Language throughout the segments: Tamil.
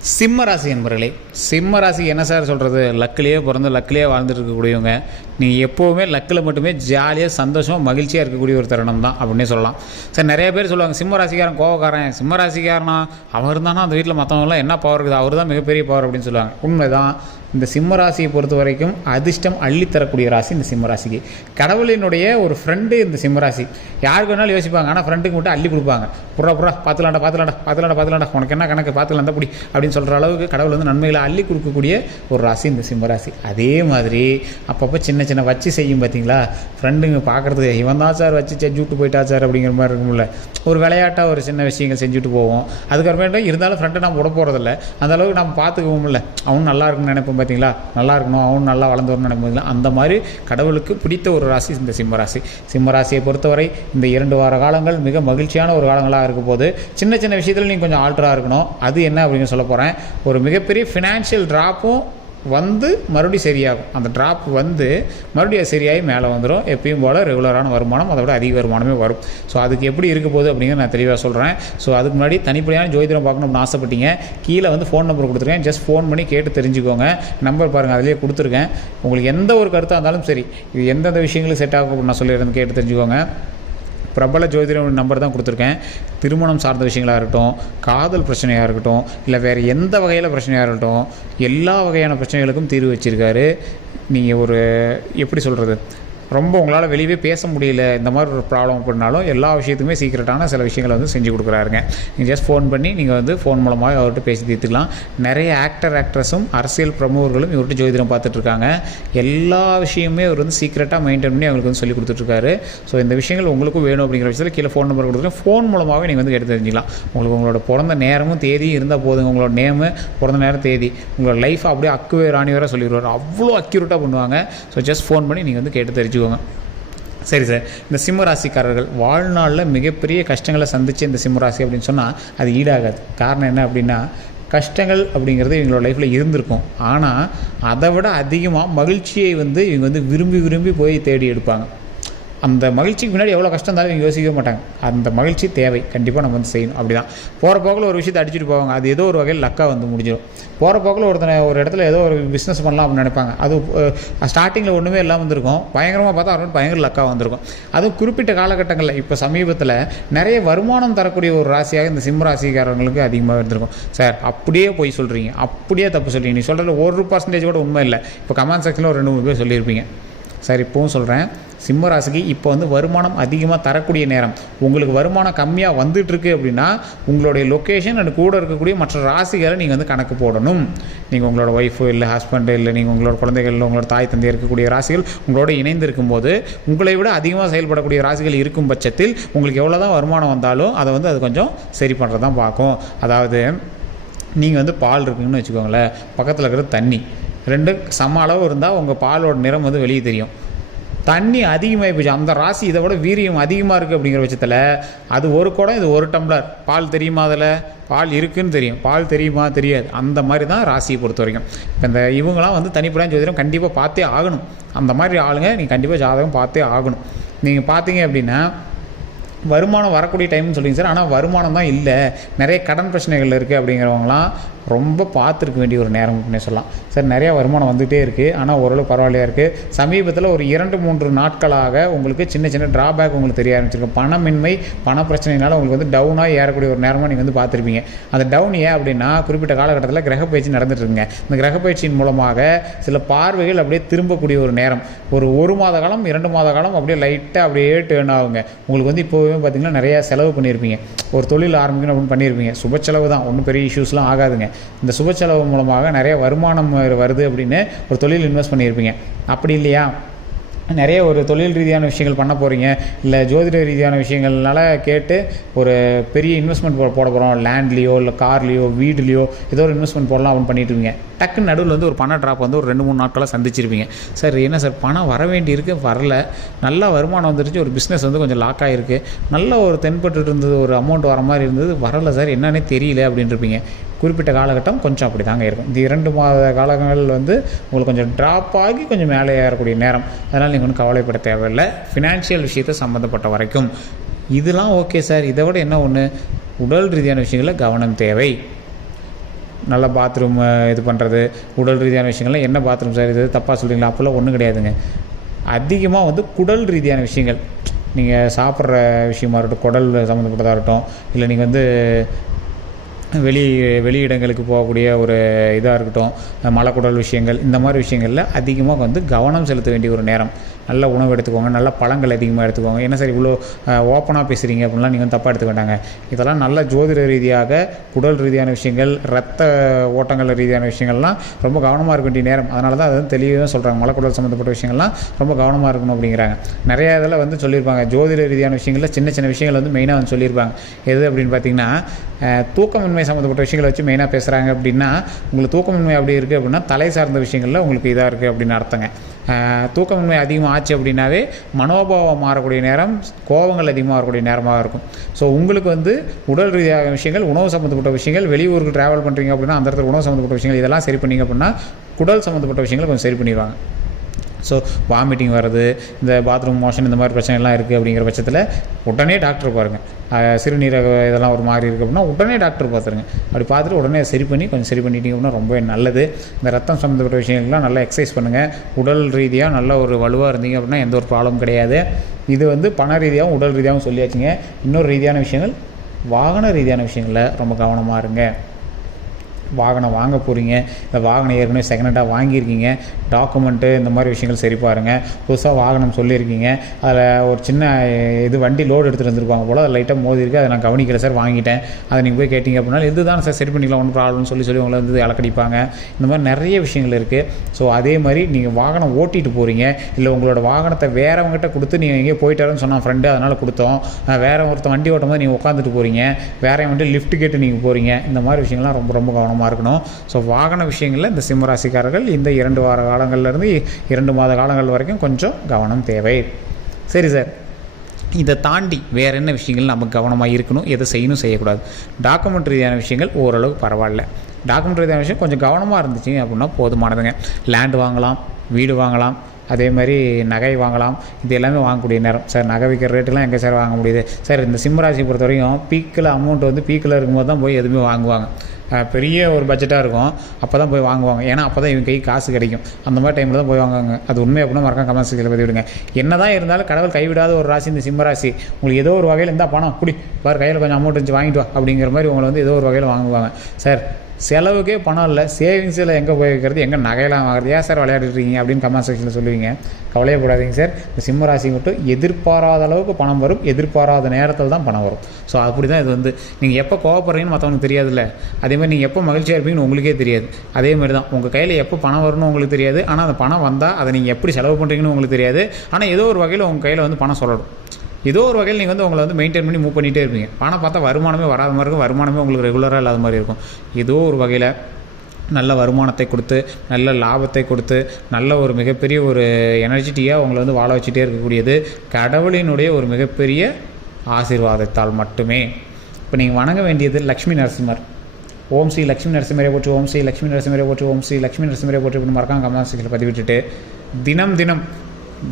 சிம்ம ராசி என்பர்களே சிம்ம ராசி என்ன சார் சொல்கிறது லக்கிலேயே பிறந்து லக்கிலேயே வாழ்ந்துட்டு இருக்கக்கூடியவங்க. நீங்கள் எப்போவுமே லக்கில் மட்டுமே ஜாலியாக சந்தோஷமாக மகிழ்ச்சியாக இருக்கக்கூடிய ஒரு தருணம் தான் அப்படின்னே சொல்லலாம். சார் நிறைய பேர் சொல்லுவாங்க சிம்ம ராசிக்காரன் கோவக்காரன். சிம்ம ராசிக்காரனா? அவர் இருந்தானா அந்த வீட்டில் மற்றவங்களாம் என்ன பவர் இருக்குது? அவர் தான் மிகப்பெரிய பவர் அப்படின்னு சொல்லுவாங்க. உண்மைதான். இந்த சிம்ம ராசியை பொறுத்த வரைக்கும் அதிர்ஷ்டம் அள்ளித்தரக்கூடிய ராசி இந்த சிம்ம ராசிக்கு. கடவுளினுடைய ஒரு ஃப்ரெண்டு இந்த சிம்ம ராசி. யாருக்கு வேணாலும் யோசிப்பாங்க. ஆனால் ஃப்ரெண்டுக்கு மட்டும் அள்ளி கொடுப்பாங்க. புறா புறா பார்த்துலாண்டா பார்த்துலாண்டா பார்த்துலாண்டா பார்த்துலாண்டா உனக்கு என்ன கணக்கு? பார்த்துலாம் தான் பிடி. அப்படின்னு சொல்கிற அளவுக்கு கடவுள் வந்து நன்மைகளை அள்ளி கொடுக்கக்கூடிய ஒரு ராசி இந்த சிம்ம ராசி. அதே மாதிரி அப்பப்போ சின்ன சின்ன வச்சு செய்யும் பார்த்தீங்களா ஃப்ரெண்டுங்க பார்க்குறதுக்கு இவன் தான் சார் வச்சு செஞ்சு விட்டு போயிட்டா சார் அப்படிங்கிற மாதிரி இருக்கும்ல. ஒரு விளையாட்டாக ஒரு சின்ன விஷயங்கள் செஞ்சுட்டு போவோம். அதுக்கப்புறமேட்டு இருந்தாலும் ஃப்ரெண்டை நம்ம விட போகிறதில்ல அந்த அளவுக்கு நம்ம பார்த்துக்குவோம்ல அவனும் நல்லா இருக்குன்னு நினைப்போம் பார்த்தீங்களா நல்லா இருக்கணும். அவனும் நல்லா வளர்ந்து வரணும்னு நினைப்போம் அந்த மாதிரி கடவுளுக்கு பிடித்த ஒரு ராசி இந்த சிம்மராசி சிம்மராசியை பொறுத்தவரை இந்த இரண்டு வார காலங்கள் மிக மகிழ்ச்சியான ஒரு காலங்களாக இருக்க போது சின்ன சின்ன விஷயத்தில் நீங்கள் கொஞ்சம் ஆல்ட்ராக இருக்கணும். அது என்ன அப்படின்னு சொல்ல போகிறேன் ஒரு மிகப்பெரிய ஃபினான்ஷியல் ட்ராப்பும் வந்து மறுபடியும் சரியாகும். அந்த ட்ராப் வந்து மறுபடியும் அது சரியாகி மேலே வந்துடும் எப்பயும் போல் ரெகுலரான வருமானம் அதை விட அதிக வருமானமே வரும். ஸோ அதுக்கு எப்படி இருக்க போகுது அப்படிங்கிறத நான் தெளிவாக சொல்கிறேன் ஸோ அதுக்கு முன்னாடி தனிப்படையான ஜோதிடம் பார்க்கணும்னு ஆசைப்பட்டீங்க. கீழே வந்து ஃபோன் நம்பர் கொடுத்துருக்கேன். ஜஸ்ட் ஃபோன் பண்ணி கேட்டு தெரிஞ்சுக்கோங்க. நம்பர் பாருங்கள் அதிலே கொடுத்துருக்கேன். உங்களுக்கு எந்த ஒரு கருத்தாக இருந்தாலும் சரி இது எந்தெந்த விஷயங்களுக்கு செட் ஆகும் நான் சொல்லிடுறேன் கேட்டு தெரிஞ்சுக்கோங்க. பிரபல ஜோதிடம் நம்பர் தான் கொடுத்துருக்கேன். திருமணம் சார்ந்த விஷயங்களாக இருக்கட்டும் காதல் பிரச்சனையாக இருக்கட்டும் இல்லை வேறு எந்த வகையில் பிரச்சனையாக இருக்கட்டும் எல்லா வகையான பிரச்சனைகளுக்கும் தீர்வு வச்சுருக்காரு. நீங்கள் ஒரு எப்படி சொல்கிறது ரொம்ப உங்களால் வெளியவே பேச முடியல இந்த மாதிரி ஒரு ப்ராப்ளம் பண்ணாலும் எல்லா விஷயத்துக்குமே சீக்கிரட்டான சில விஷயங்களை வந்து செஞ்சு கொடுக்குறாருங்க. நீங்கள் ஜஸ்ட் ஃபோன் பண்ணி நீங்கள் வந்து ஃபோன் மூலமாக அவர்கிட்ட பேசி தீர்த்துக்கலாம். நிறைய ஆக்டர் ஆக்ட்ரஸும் அரசியல் பிரமுகர்களும் இவர்கிட்ட ஜோதிடம் பார்த்துட்ருக்காங்க எல்லா விஷயமுமே அவர் வந்து சீக்கிரட்டாக மெயின்டைன் பண்ணி அவங்களுக்கு வந்து சொல்லி கொடுத்துட்ருக்காரு ஸோ இந்த விஷயங்கள் உங்களுக்கும் வேணும் அப்படிங்கிற விஷயத்தில் கீழே ஃபோன் நம்பர் கொடுத்துருக்கேன் ஃபோன் மூலமாகவே நீங்கள் வந்து எடுத்து தெரிஞ்சிக்கலாம். உங்களுக்கு உங்களோட பிறந்த நேரமும் தேதியும் இருந்தால் போதுங்க. உங்களோட நேமு பிறந்த நேரம் தேதி உங்களோட லைஃப் அப்படியே அக்குவே ராணி வரை சொல்லிடுவார். அவ்வளோ அக்யூரேட்டாக பண்ணுவாங்க. ஸோ ஜஸ்ட் ஃபோன் பண்ணி நீங்கள் வந்து கேட்டு தெரிஞ்சுக்கோங்க சரி சார் இந்த சிம்ம ராசிக்காரர்கள் வாழ்நாளில் மிகப்பெரிய கஷ்டங்களை சந்தித்து இந்த சிம்ம ராசி அப்படின்னு சொன்னால் அது ஈடாகாது. காரணம் என்ன அப்படின்னா கஷ்டங்கள் அப்படிங்கிறது இவங்களோட லைஃப்பில் இருந்திருக்கும். ஆனால் அதை விட அதிகமாக மகிழ்ச்சியை வந்து இவங்க வந்து விரும்பி விரும்பி போய் தேடி எடுப்பாங்க. அந்த மகிழ்ச்சிக்கு முன்னாடி எவ்வளோ கஷ்டம் இருந்தாலும் இவங்க யோசிக்கவே மாட்டாங்க. அந்த மகிழ்ச்சி தேவை. கண்டிப்பாக நம்ம வந்து செய்யணும். அப்படி தான் போகிற போக்கில் ஒரு விஷயத்தை அடிச்சுட்டு போவாங்க. அது ஏதோ ஒரு வகையில் லக்காக வந்து முடிஞ்சிடும். போகிற போக்கில் ஒருத்தனை ஒரு இடத்துல ஏதோ ஒரு பிஸ்னஸ் பண்ணலாம் அப்படின்னு நினைப்பாங்க. அது ஸ்டார்டிங்கில் ஒன்றுமே எல்லாம் வந்திருக்கும். பயங்கரமாக பார்த்தா அவருக்கு பயங்கர லக்காக வந்திருக்கும். அதுவும் குறிப்பிட்ட காலகட்டங்களில் இப்போ சமீபத்தில் நிறைய வருமானம் தரக்கூடிய ஒரு ராசியாக இந்த சிம்ம ராசிக்காரங்களுக்கு அதிகமாக இருந்திருக்கும். சார் அப்படியே போய் சொல்கிறீங்க அப்படியே தப்பு சொல்கிறீங்க நீ சொல்கிறது ஒரு பர்சன்டேஜ் கூட உண்மை இல்லை. இப்போ கமெண்ட் செக்ஷனில் ஒரு ரெண்டு மூணு பேர் சொல்லியிருப்பீங்க. சார் இப்போவும் சொல்கிறேன் சிம்ம ராசிக்கு இப்போ வந்து வருமானம் அதிகமாக தரக்கூடிய நேரம். உங்களுக்கு வருமானம் கம்மியாக வந்துட்டுருக்கு அப்படின்னா உங்களுடைய லொக்கேஷன் அண்ட் கூட இருக்கக்கூடிய மற்ற ராசிகளை நீங்கள் வந்து கணக்கு போடணும். நீங்கள் உங்களோட ஒய்ஃபு இல்லை ஹஸ்பண்டு இல்லை நீங்கள் உங்களோட குழந்தைகள் இல்லை உங்களோட தாய் தந்தை இருக்கக்கூடிய ராசிகள் உங்களோட இணைந்து இருக்கும்போது உங்களை விட அதிகமாக செயல்படக்கூடிய ராசிகள் இருக்கும் பட்சத்தில் உங்களுக்கு எவ்வளோ தான் வருமானம் வந்தாலும் அதை வந்து அது கொஞ்சம் சரி பண்ணுறது தான் பார்க்கும். அதாவது நீங்கள் வந்து பால் இருக்குங்கன்னு வச்சுக்கோங்களேன். பக்கத்தில் இருக்கிற தண்ணி. ரெண்டு சம அளவு இருந்தால் உங்கள் பாலோட நிறம் வந்து வெளியே தெரியும். தண்ணி அதிகமாகி போச்சு. அந்த ராசி இதை விட வீரியம் அதிகமாக இருக்குது அப்படிங்கிற பட்சத்தில் அது ஒரு குடம் இது ஒரு டம்ளர். பால் தெரியுமா அதில்? பால் இருக்குன்னு தெரியும். பால் தெரியுமா? தெரியாது. அந்த மாதிரி தான் ராசியை பொறுத்த வரைக்கும். இப்போ இந்த இவங்களாம் வந்து தனிப்படையாக ஜோதிடம் கண்டிப்பாக பார்த்தே ஆகணும். அந்த மாதிரி ஆளுங்க நீங்கள் கண்டிப்பாக ஜாதகம் பார்த்தே ஆகணும். நீங்கள் பார்த்தீங்க அப்படின்னா வருமானம் வரக்கூடிய டைம்னு சொல்லிங்க சார். ஆனால் வருமானம் தான் இல்லை. நிறைய கடன் பிரச்சனைகள் இருக்குது அப்படிங்கிறவங்களாம் ரொம்ப பார்த்துருக்க வேண்டிய ஒரு நேரம் அப்படின்னு சொல்லலாம். சார் நிறையா வருமானம் வந்துகிட்டே இருக்குது ஆனால் ஓரளவு பரவாயில்லையா இருக்குது சமீபத்தில் ஒரு இரண்டு மூன்று நாட்களாக உங்களுக்கு சின்ன சின்ன ட்ராபேக் உங்களுக்கு தெரிய ஆரம்பிச்சிருக்கு. பணமின்மை பண பிரச்சனைனால உங்களுக்கு வந்து டவுனாக ஏறக்கூடிய ஒரு நேரமாக நீங்கள் வந்து பார்த்துருப்பீங்க. அந்த டவுன் ஏன் அப்படின்னா குறிப்பிட்ட காலகட்டத்தில் கிரகப்பயிற்சி நடந்துட்டுருங்க இந்த கிரகப்பயிற்சியின் மூலமாக சில பார்வைகள் அப்படியே திரும்பக்கூடிய ஒரு நேரம். ஒரு ஒரு மாத காலம் இரண்டு மாத காலம் அப்படியே லைட்டாக அப்படியே டேர்ன் ஆகுங்க. உங்களுக்கு வந்து இப்போவே பார்த்தீங்கன்னா நிறையா செலவு பண்ணியிருப்பீங்க ஒரு தொழில் ஆரம்பிக்கணும் அப்படின்னு பண்ணியிருப்பீங்க சுப செலவு தான். ஒன்றும் பெரிய இஷ்யூஸ்லாம் ஆகாதுங்க. இந்த சுப செலவு மூலமாக நிறைய வருமானம் வருது அப்படின்னு ஒரு தொழில் இன்வெஸ்ட் பண்ணியிருப்பீங்க அப்படி இல்லையா? நிறைய ஒரு தொழில் ரீதியான விஷயங்கள் பண்ண போகிறீங்க இல்லை ஜோதிட ரீதியான விஷயங்கள்னால கேட்டு ஒரு பெரிய இன்வெஸ்ட்மெண்ட் போட போகிறோம் லேண்ட்லேயோ இல்லை கார்லேயோ வீடுலேயோ ஏதோ ஒரு இன்வெஸ்ட்மெண்ட் போடலாம் அப்படின்னு பண்ணிட்டு இருக்கீங்க. டக்குன்னு நடுவில் வந்து ஒரு பண ட்ராப் வந்து ஒரு ரெண்டு மூணு நாட்களாக சந்திச்சிருப்பீங்க. சார் என்ன சார் பணம் வர வேண்டியிருக்கு? வரல. நல்லா வருமானம் வந்துருச்சு. ஒரு பிஸ்னஸ் வந்து கொஞ்சம் லாக் ஆகிருக்கு நல்லா ஒரு தென்பட்டு இருந்தது. ஒரு அமௌண்ட் வர மாதிரி இருந்தது. வரல சார். என்னன்னே தெரியல அப்படின்னு இருப்பீங்க குறிப்பிட்ட காலகட்டம் கொஞ்சம் அப்படி தாங்க இருக்கும். இந்த இரண்டு மாத காலங்கள் வந்து உங்களுக்கு கொஞ்சம் ட்ராப் ஆகி கொஞ்சம் மேலே ஏறக்கூடிய நேரம். அதனால் நீங்கள் ஒன்றும் கவலைப்பட தேவையில்லை. ஃபினான்ஷியல் விஷயத்தை சம்மந்தப்பட்ட வரைக்கும். இதெல்லாம் ஓகே சார். இதை விட என்ன ஒன்று உடல் ரீதியான விஷயங்களில் கவனம் தேவை. நல்ல பாத்ரூம் இது பண்ணுறது உடல் ரீதியான விஷயங்கள்லாம் என்ன பாத்ரூம் சார் இது தப்பாக சொல்கிறீங்களா அப்போல்லாம் ஒன்றும் கிடையாதுங்க. அதிகமாக வந்து குடல் ரீதியான விஷயங்கள். நீங்கள் சாப்பிட்ற விஷயமா இருக்கட்டும் குடல் சம்மந்தப்பட்டதாக இருக்கட்டும் இல்லை நீங்கள் வந்து வெளி வெளியிடங்களுக்கு போகக்கூடிய ஒரு இதாக இருக்கட்டும் மலக்குடல் விஷயங்கள் இந்த மாதிரி விஷயங்களில் அதிகமாக வந்து கவனம் செலுத்த வேண்டிய ஒரு நேரம். நல்ல உணவு எடுத்துக்கோங்க நல்ல பழங்கள் அதிகமாக எடுத்துக்கோங்க. என்ன சார் இவ்வளோ ஓப்பனாக பேசுகிறீங்க அப்படின்லாம் நீங்கள் வந்து தப்பாக எடுத்துக்க வேண்டாங்க. இதெல்லாம் நல்ல ஜோதிட ரீதியாக குடல் ரீதியான விஷயங்கள் ரத்த ஓட்டங்கள் ரீதியான விஷயங்கள்லாம் ரொம்ப கவனமாக இருக்க வேண்டிய நேரம். அதனால தான் அது வந்து தெளிவாக சொல்கிறாங்க மலக்குடல் சம்மந்தப்பட்ட விஷயங்கள்லாம் ரொம்ப கவனமாக இருக்கணும் அப்படிங்கிறாங்க. நிறைய இதில் வந்து சொல்லியிருப்பாங்க. ஜோதிட ரீதியான விஷயங்களில் சின்ன சின்ன விஷயங்கள் வந்து மெயினாக வந்து சொல்லியிருப்பாங்க. எது அப்படின்னு பார்த்தீங்கன்னா தூக்கம் தூக்கமின்மை சம்மந்தப்பட்ட விஷயங்களை வச்சு மெயினாக பேசுகிறாங்க அப்படின்னா உங்களுக்கு தூக்கமின்மை அப்படி இருக்குது அப்படின்னா தலை சார்ந்த விஷயங்களில் உங்களுக்கு இதாக இருக்குது அப்படின்னு அர்த்தங்க. தூக்கமின்மை அதிகமாக ஆச்சு அப்படின்னாவே மனோபாவம் மாறக்கூடிய நேரம் கோபங்கள் அதிகமாக வரக்கூடிய நேரமாக இருக்கும். ஸோ உங்களுக்கு வந்து உடல் ரீதியாக விஷயங்கள் உணவு சம்மந்தப்பட்ட விஷயங்கள் வெளியூருக்கு ட்ராவல் பண்ணுறீங்க அப்படின்னா அந்த இடத்துல உணவு சம்மந்தப்பட்ட விஷயங்கள் இதெல்லாம் சரி பண்ணிங்க அப்படின்னா குடல் சம்மந்தப்பட்ட விஷயங்களை கொஞ்சம் சரி பண்ணிடுவாங்க. ஸோ வாமிட்டிங் வர்றது இந்த பாத்ரூம் மோஷன் இந்த மாதிரி பிரச்சனைலாம் இருக்குது அப்படிங்கிற பட்சத்தில் உடனே டாக்டர் பாருங்கள் சிறுநீரக இதெல்லாம் ஒரு மாதிரி இருக்குது அப்படின்னா உடனே டாக்டர் பார்த்துருங்க அப்படி பார்த்துட்டு உடனே சரி பண்ணி கொஞ்சம் சரி பண்ணிட்டீங்க அப்படின்னா ரொம்பவே நல்லது. இந்த ரத்தம் சம்மந்தப்பட்ட விஷயங்கள்லாம் நல்லா எக்ஸசைஸ் பண்ணுங்கள் உடல் ரீதியாக நல்ல ஒரு வலுவாக இருந்தீங்க அப்படின்னா எந்த ஒரு ப்ராப்ளம் கிடையாது. இது வந்து பண ரீதியாகவும் உடல் ரீதியாகவும் சொல்லியாச்சுங்க. இன்னொரு ரீதியான விஷயங்கள் வாகன ரீதியான விஷயங்களில் ரொம்ப கவனமாக இருங்க. வாகனம் வாங்க போகிறீங்க இந்த வாகனம் ஏற்கனவே செகண்ட் ஹேண்டாக வாங்கியிருக்கீங்க. டாக்குமெண்ட்டு இந்த மாதிரி விஷயங்கள் சரி பாருங்கள் புதுசாக வாகனம் சொல்லியிருக்கீங்க. அதில் ஒரு சின்ன இது வண்டி லோடு எடுத்துகிட்டு வந்திருப்பாங்க போல். அது லைட்டாக மோதிருக்கு அதை நான் கவனிக்கல சார் வாங்கிட்டேன். அதை நீங்கள் போய் கேட்டிங்க அப்படின்னா இதுதான் சார் சரி பண்ணிக்கலாம் ஒன்றும் ப்ராப்ளம்னு சொல்லி சொல்லி உங்களை வந்து இலக்கடிப்பாங்க இந்த மாதிரி நிறைய விஷயங்கள் இருக்குது ஸோ அதே மாதிரி நீங்கள் வாகனம் ஓட்டிட்டு போகிறீங்க இல்லை உங்களோட வாகனத்தை வேறவங்ககிட்ட கொடுத்து நீங்கள் எங்கேயோ போயிட்டாருன்னு சொன்னால் ஃப்ரெண்டு அதனால் கொடுத்தோம். வேறு வேற ஒருத்தன் வண்டி ஓட்டும் போது நீங்கள் உட்காந்துட்டு போகிறீங்க வேற வண்டி லிஃப்ட் கேட்டு நீங்கள் போகிறீங்க இந்த மாதிரி விஷயங்கள்லாம் ரொம்ப ரொம்ப கவனமாக இருக்கணும். ஸோ வாகன விஷயங்களில் இந்த சிம்மராசிக்காரர்கள் இந்த இரண்டு வார காலங்கள்லேருந்து இரண்டு மாத காலங்கள் வரைக்கும் கொஞ்சம் கவனம் தேவை. சரி சார். இதை தாண்டி வேறு என்ன விஷயங்கள் நம்ம கவனமாக இருக்கணும்? எதை செய்யணும்? செய்யக்கூடாது. டாக்குமெண்ட் ரீதியான விஷயங்கள் ஓரளவு பரவாயில்ல. டாக்குமெண்ட் ரீதியான விஷயம் கொஞ்சம் கவனமாக இருந்துச்சு அப்படின்னா போதுமானதுங்க. லேண்ட் வாங்கலாம் வீடு வாங்கலாம் அதே மாதிரி நகை வாங்கலாம். இது எல்லாமே வாங்கக்கூடிய நேரம். சார் நகை விற்கிற ரேட்டெலாம் எங்கே சார் வாங்க முடியுது? சார் இந்த சிம்மராசி பொறுத்த வரைக்கும் பீக்கில் அமௌண்ட் வந்து பீக்கில் இருக்கும்போது தான் போய் எதுவுமே வாங்குவாங்க. பெரிய ஒரு பட்ஜெட்டாக இருக்கும். அப்போ தான் போய் வாங்குவாங்க. ஏன்னா அப்போ தான் இவங்க கை காசு கிடைக்கும். அந்த மாதிரி டைமில் தான் போய் வாங்குவாங்க. அது உண்மை அப்படின்னா மறக்காம கமெண்ட் செக்ஷனில் பதிவிடுங்க. என்ன தான் இருந்தாலும் கடவுள் கைவிடாத ஒரு ராசி இந்த சிம்ம ராசி. உங்களுக்கு ஏதோ ஒரு வகையில் இருந்தால் பணம் குடி. பாரு கையில் கொஞ்சம் அமௌண்ட் இருந்துச்சு வாங்கிட்டு வா. அப்படிங்கிற மாதிரி உங்களை வந்து ஏதோ ஒரு வகையில் வாங்குவாங்க. சார் செலவுக்கே பணம் இல்லை. சேவிங்ஸில் எங்கே போய் வைக்கிறது எங்கே நகையெல்லாம் வாங்குறது? ஏன் சார் விளையாடிட்டு இருக்கீங்க அப்படின்னு கமெண்ட் செக்ஷனில் சொல்லுவீங்க. கவலையே போடாதீங்க சார் இந்த சிம்ம ராசி மட்டும் எதிர்பாராத அளவுக்கு பணம் வரும். எதிர்பாராத நேரத்தில் தான் பணம் வரும். ஸோ அப்படி தான் இது வந்து. நீங்கள் எப்போ கோவப்படுறீங்கன்னு மற்றவங்களுக்கு தெரியாதுல்ல. அதே மாதிரி நீங்கள் எப்போ மகிழ்ச்சியாக இருப்பீங்கன்னு உங்களுக்கே தெரியாது. அதே மாதிரி தான் உங்கள் கையில் எப்போ பணம் வரும்னு உங்களுக்கு தெரியாது. ஆனால் அந்த பணம் வந்தால் அதை நீங்கள் எப்படி செலவு பண்ணுறீங்கன்னு உங்களுக்கு தெரியாது. ஆனால் ஏதோ ஒரு வகையில் உங்கள் கையில் வந்து பணம் சொல்லணும் ஏதோ ஒரு வகையில் நீங்கள் வந்து உங்களை வந்து மெயின்டைன் பண்ணி மூவ் பண்ணிகிட்டே இருப்பீங்க. பணம் பார்த்தா வருமானமே வராத மாதிரி இருக்கும். வருமானமே உங்களுக்கு ரெகுலராக இல்லாத மாதிரி இருக்கும். ஏதோ ஒரு வகையில் நல்ல வருமானத்தை கொடுத்து நல்ல லாபத்தை கொடுத்து நல்ல ஒரு மிகப்பெரிய ஒரு எனர்ஜிட்டியாக உங்களை வந்து வாழ வச்சுட்டே இருக்கக்கூடியது கடவுளினுடைய ஒரு மிகப்பெரிய ஆசீர்வாதத்தால் மட்டுமே. இப்போ நீங்கள் வணங்க வேண்டியது லக்ஷ்மி நரசிம்மர். ஓம் ஸ்ரீ லக்ஷ்மி நரசிம்மரே போட்டு ஓம் ஸ்ரீ லக்ஷ்மி நரசிம்மரை போட்டு ஓம் ஸ்ரீ லக்ஷ்மி நரசிம்மரே போட்டு இப்படி மறக்காம கமெண்ட் செக்ஷனில் பதிவிட்டுட்டு தினம் தினம்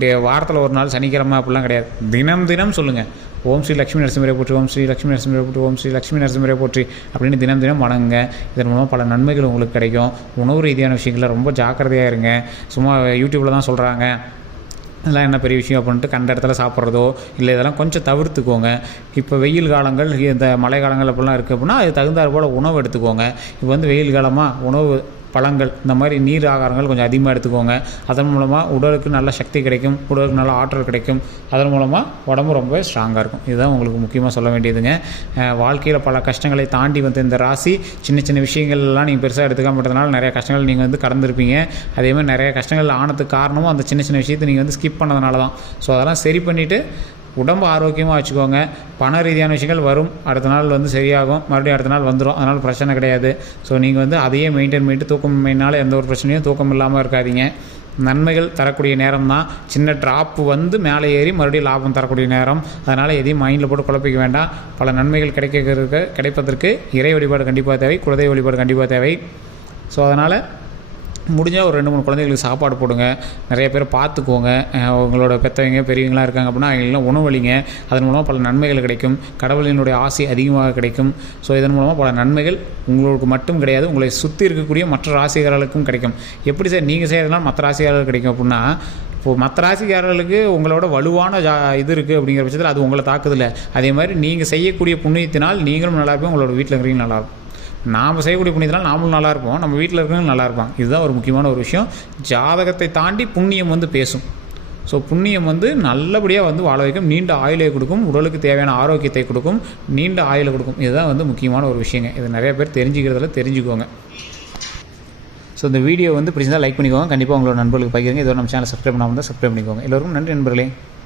டே வாரத்தில் ஒரு நாள் சனிக்கிழமை அப்படிலாம் கிடையாது. தினம் தினம் சொல்லுங்கள் ஓம் ஸ்ரீ லக்ஷ்மி நரசிம்மரை போற்றி ஓம் ஸ்ரீ லக்ஷ்மி நரசிம்மரை போற்றி ஓம் ஸ்ரீ லக்ஷ்மி நரசிம்மரை போற்றி அப்படின்னு தினம் தினம் வணங்குங்க. இதன் மூலமாக பல நன்மைகள் உங்களுக்கு கிடைக்கும். உணவு ரீதியான விஷயங்களில் ரொம்ப ஜாக்கிரதையாக இருங்க. சும்மா யூடியூப்பில் தான் சொல்கிறாங்க இதெல்லாம் என்ன பெரிய விஷயம் அப்படின்ட்டு கண்ட இடத்துல சாப்பிட்றதோ இல்லை இதெல்லாம் கொஞ்சம் தவிர்த்துக்கோங்க. இப்போ வெயில் காலங்கள் இந்த மழை காலங்கள் அப்படிலாம் இருக்குது அப்படின்னா அது தகுந்தாற் போல் உணவு எடுத்துக்கோங்க. இப்போ வந்து வெயில் காலமாக உணவு பழங்கள் இந்த மாதிரி நீர் ஆகாரங்கள் கொஞ்சம் அதிகமாக எடுத்துக்கோங்க. அதன் மூலமாக உடலுக்கு நல்ல சக்தி கிடைக்கும் உடலுக்கு நல்ல ஆற்றல் கிடைக்கும். அதன் மூலமாக உடம்பு ரொம்ப ஸ்ட்ராங்காக இருக்கும். இதுதான் உங்களுக்கு முக்கியமாக சொல்ல வேண்டியதுங்க. வாழ்க்கையில் பல கஷ்டங்களை தாண்டி வந்து இந்த ராசி சின்ன சின்ன விஷயங்கள்லாம் நீங்கள் பெருசாக எடுத்துக்காம விட்டதுனால நிறைய கஷ்டங்கள் நீங்கள் வந்து கடந்திருப்பீங்க. அதே மாதிரி நிறைய கஷ்டங்கள் ஆனதுக்கு காரணமும் அந்த சின்ன சின்ன விஷயத்தை நீங்கள் வந்து ஸ்கிப் பண்ணதுனால தான் ஸோ அதெல்லாம் சரி பண்ணிவிட்டு உடம்பு ஆரோக்கியமாக வச்சுக்கோங்க. பண ரீதியான விஷயங்கள் வரும். அடுத்த நாள் வந்து சரியாகும். மறுபடியும் அடுத்த நாள் வந்துடும் அதனால் பிரச்சனை கிடையாது. ஸோ நீங்கள் வந்து அதையே மெயின்டைன் பண்ணிட்டு தூக்கமின்மையினால எந்த ஒரு பிரச்சனையும் தூக்கம் இல்லாமல் இருக்காதீங்க. நன்மைகள் தரக்கூடிய நேரம் தான். சின்ன ட்ராப்பு வந்து மேலே ஏறி மறுபடியும் லாபம் தரக்கூடிய நேரம். அதனால் எதையும் மைண்டில் போட்டு குழப்பிக்க வேண்டாம். பல நன்மைகள் கிடைக்கிறதுக்கு கிடைப்பதற்கு இறை வழிபாடு கண்டிப்பாக தேவை. குலதெய்வ வழிபாடு கண்டிப்பாக தேவை. ஸோ அதனால் முடிஞ்சால் ஒரு ரெண்டு மூணு குழந்தைகளுக்கு சாப்பாடு போடுங்க. நிறைய பேர் பார்த்துக்கோங்க. உங்களோட பெற்றவங்க பெரியவங்களாம் இருக்காங்க அப்படின்னா அவங்களெல்லாம் உணவளிங்க அதன் மூலமாக பல நன்மைகள் கிடைக்கும். கடவுளினுடைய ஆசை அதிகமாக கிடைக்கும். ஸோ இதன் மூலமாக பல நன்மைகள் உங்களுக்கு மட்டும் கிடையாது. உங்களை சுற்றி இருக்கக்கூடிய மற்ற ராசிகாரர்களுக்கும் கிடைக்கும். எப்படி சார் நீங்கள் செய்கிறதுனால மற்ற ராசிகாரர்கள் கிடைக்கும் அப்படின்னா இப்போது மற்ற ராசிக்காரர்களுக்கு உங்களோட வலுவான ஜா இது இருக்குது அப்படிங்கிற பட்சத்தில் அது உங்களை தாக்குதில்லை. அதே மாதிரி நீங்கள் செய்யக்கூடிய புண்ணியத்தினால் நீங்களும் நல்லா இருப்பீங்க உங்களோட வீட்டில் இருக்கிறீங்க நல்லா இருக்கும் நாம் செய்யக்கூடிய புண்ணியத்தினால் நாமளும் நல்லா இருப்போம் நம்ம வீட்டில் இருக்கிறவங்க நல்லா இருப்பாங்க இதுதான் ஒரு முக்கியமான ஒரு விஷயம். ஜாதகத்தை தாண்டி புண்ணியம் வந்து பேசும். ஸோ புண்ணியம் வந்து நல்லபடியாக வந்து வாழ வைக்கும். நீண்ட ஆயுளை கொடுக்கும். உடலுக்கு தேவையான ஆரோக்கியத்தை கொடுக்கும். நீண்ட ஆயுளை கொடுக்கும். இதுதான் வந்து முக்கியமான ஒரு விஷயங்க. இது நிறைய பேர் தெரிஞ்சுக்கிறதுல தெரிஞ்சுக்கோங்க. ஸோ இந்த வீடியோ வந்து பிடிச்சிருந்தால் லைக் பண்ணிக்கோங்க. கண்டிப்பாக உங்களோட நண்பர்களுக்கு பகிருங்க. இதோட நம்ம சேனல் சப்ஸ்கிரைப் பண்ணாமல் தான் சப்ஸ்கிரைப் பண்ணிக்கோங்க. எல்லோருக்கும் நன்றி நண்பர்களே.